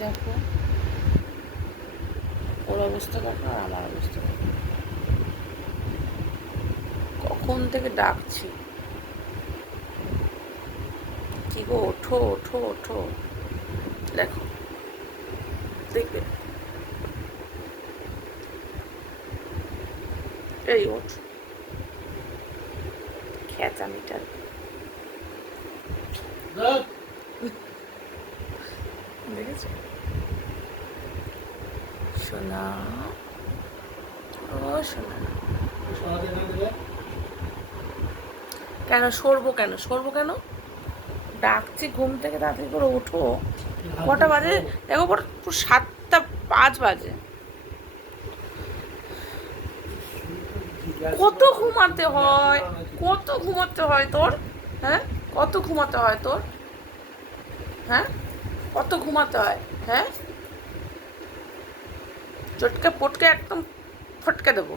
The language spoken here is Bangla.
দেখো ওর অবস্থা দেখো আর আমার অবস্থা দেখো, কখন থেকে ডাকছি, কি গো ওঠো ওঠো ওঠো, দেখো দেখবে, এই ওঠ, খেচামিটার দেখেছো সোনা, ও সোনা, কেন সরবো কেন সরবো কেন, ডাকছি ঘুম থেকে তাড়াতাড়ি করে ওঠো, কটা বাজে দেখো, পুরো 7:05 বাজে, কত ঘুমাতে হয়, কত ঘুমাতে হয় তোর, হ্যাঁ কত ঘুমাতে হয় তোর, হ্যাঁ কত ঘুমাতে হয়, হ্যাঁ চটকে পটকে একদম ফটকে দেবো।